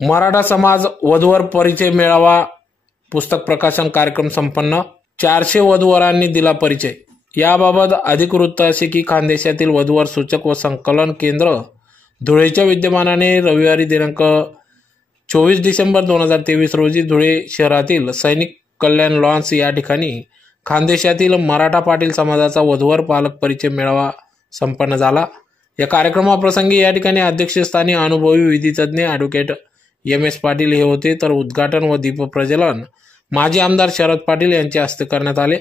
मराठा समाज वधूवर परिचय मेळावा. पुस्तक प्रकाशन कार्यक्रम संपन्न. चारशे वधूवरांनी दिला परिचय. याबाबत अधिक वृत्त असे की खानदेशातील वधूवर सूचक व संकलन केंद्र धुळेच्या विद्यमानाने रविवारी दिनांक चोवीस डिसेंबर दोन हजार तेवीस रोजी धुळे शहरातील सैनिक कल्याण लॉन्स या ठिकाणी खानदेशातील मराठा पाटील समाजाचा वधूवर पालक परिचय मेळावा संपन्न झाला. या कार्यक्रमाप्रसंगी या ठिकाणी अध्यक्षस्थानी अनुभवी विधीतज्ञ ॲडव्होकेट एम एस पाटील हे होते. तर उद्घाटन व दीपप्रज्वलन माजी आमदार शरद पाटील यांच्या हस्ते करण्यात आले.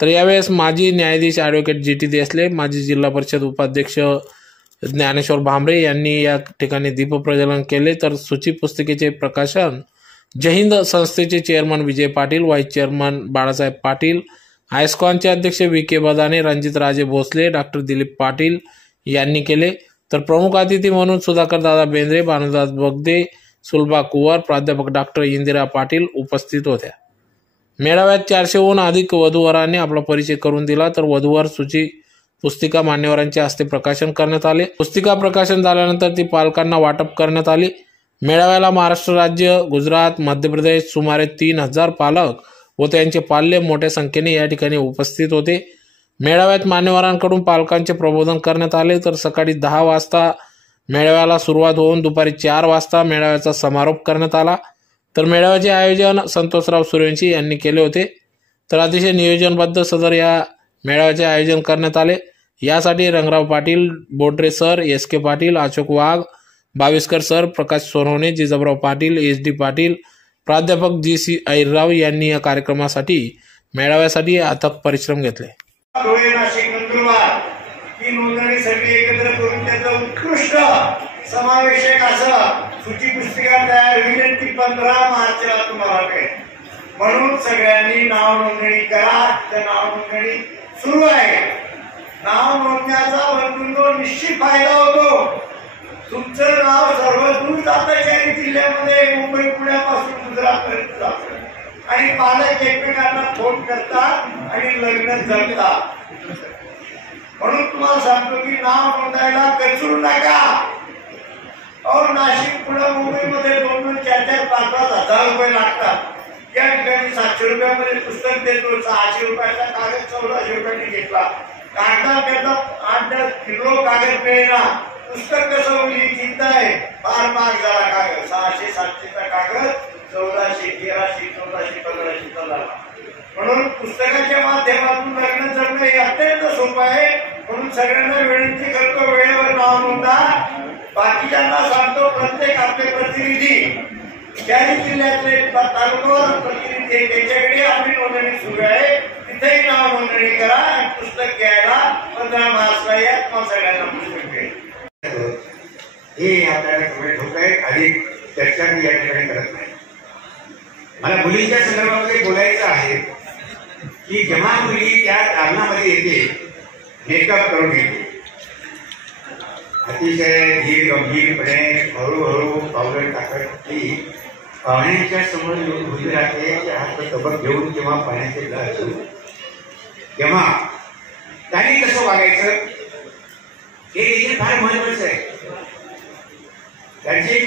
तर यावेळेस माजी न्यायाधीश ॲडव्होकेट जी टी देसले माजी जिल्हा परिषद उपाध्यक्ष ज्ञानेश्वर भांबरे यांनी या ठिकाणी दीपप्रज्वलन केले. तर सूची पुस्तिकेचे प्रकाशन जहिंद संस्थेचे chairman Vijay Patil vice chairman Balasaheb Patil आयस्कॉनचे अध्यक्ष व्ही के बदाने रणजित राजे भोसले डॉक्टर दिलीप पाटील यांनी केले. तर प्रमुख अतिथी म्हणून सुधाकर दादा बेंद्रे भानुदास बगदे सुलभा कुवर प्राध्यापक डॉक्टर इंदिरा पाटील उपस्थित होत्या. मेळाव्यात चारशेहून अधिक वधूवरांनी आपला परिचय करून दिला तर वधूवर सूची पुस्तिका मान्यवरांच्या हस्ते प्रकाशन करण्यात आले. पुस्तिका प्रकाशन झाल्यानंतर ती पालकांना वाटप करण्यात आली. मेळाव्याला महाराष्ट्र राज्य गुजरात मध्य प्रदेश सुमारे तीन हजार पालक व त्यांचे पाल्य मोठ्या संख्येने या ठिकाणी उपस्थित होते. मेळाव्यात मान्यवरांकडून पालकांचे प्रबोधन करण्यात आले तर सकाळी दहा वाजता मेळाव्याला सुरुवात होऊन दुपारी चार वाजता मेळाव्याचा समारोप करण्यात आला. तर मेळाव्याचे आयोजन संतोषराव सूर्यवंशी यांनी केले होते. तर अतिशय नियोजनबद्ध सदर या मेळाव्याचे आयोजन करण्यात आले. यासाठी Rangrao Patil Bodre sir S K Patil Ashok Wagh Baviskar sir Prakash Sonawane Jijabrao Patil S D Patil प्राध्यापक जी सी ऐरराव यांनी या कार्यक्रमासाठी मेळाव्यासाठी अथक परिश्रम घेतले. उत्कृष्ट समावेशक असं सूची पुस्तिका तयार होईल ती पंधरा मार्चला तुम्हाला मिळेल. म्हणून सगळ्यांनी नाव नोंदणी करा. त्या नाव नोंदणी सुरू आहे. नाव नोंदण्याचा बंधूंनो निश्चित फायदा होतो. तुमचं नाव सर्वदूर जातं शहरी जिल्ह्यामध्ये. मुंबई पुण्यापासून गुजरातपर्यंत जातं आणि पालक एकमेकांना फोन करतात आणि लग्न जगतात म्हणून तुम्हाला सांगतो की नाव नोंदायला कचरू नका. और नाशिक पुणे मुंबईमध्ये दोन दोन चार चार पाच पाच हजार रुपये लागतात. या ठिकाणी सातशे रुपयामध्ये पुस्तक देतो सहाशे रुपयाचा कागद चौदाशे रुपयांनी घेतला. कागदा करता आठ दहा किलो कागद मिळेना पुस्तक कसं होईल चिंता आहे. फार महाग झाला कागद. सहाशे सातशेचा कागद चौदाशे तेराशे चौदाशे पंधराशे झाला म्हणून पुस्तकाच्या माध्यमातून लग्न जगणं हे अत्यंत सोपं आहे सगळ्यांना विनंती करतो वेळेवर नाव नोंदा बाकीच्यांना सांगतो प्रत्येक आपले प्रतिनिधी. त्याही जिल्ह्यातले तालुक्यावर प्रतिनिधी त्यांच्याकडे आपली नोंदणी सुरू आहे. तिथेही नाव नोंदणी करा आणि पुस्तक घ्यायला पंधरा मार्चला या. तुम्हाला सगळ्यांना पुस्तक मिळेल हे आपल्याला कमेंट होत आहे. अधिक चर्चा मी या ठिकाणी करत नाही. मला मुलींच्या संदर्भामध्ये बोलायचं आहे की जेव्हा मुलगी त्या कारणामध्ये येते मेकअप करून येते अतिशय धीर गंभीरपणे हळूहळू पावलं टाकत ती पाण्याच्या समोर येऊन उभी राहते त्या हात तबक घेऊन जेव्हा पाण्याचे ग्लास घेऊन तेव्हा त्यांनी कसं वागायचं? हे देखील फार महत्वाचं आहे. त्यांची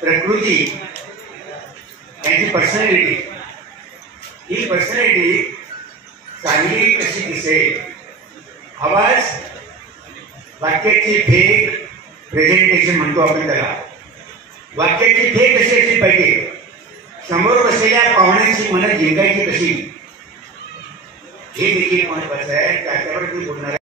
प्रकृती त्यांची पर्सनॅलिटी ही पर्सनॅलिटी चांगली कशी दिसेल? आवाज वाक्याची फेक प्रेझेंटेशन म्हणतो आपण त्याला. वाक्याची फेक कशी असली पाहिजे? समोर बसलेल्या पाहुण्यांची मनं जिंकायची कशी? हे देखील महत्वाचं आहे. त्याच्यावर मी बोलणार आहे.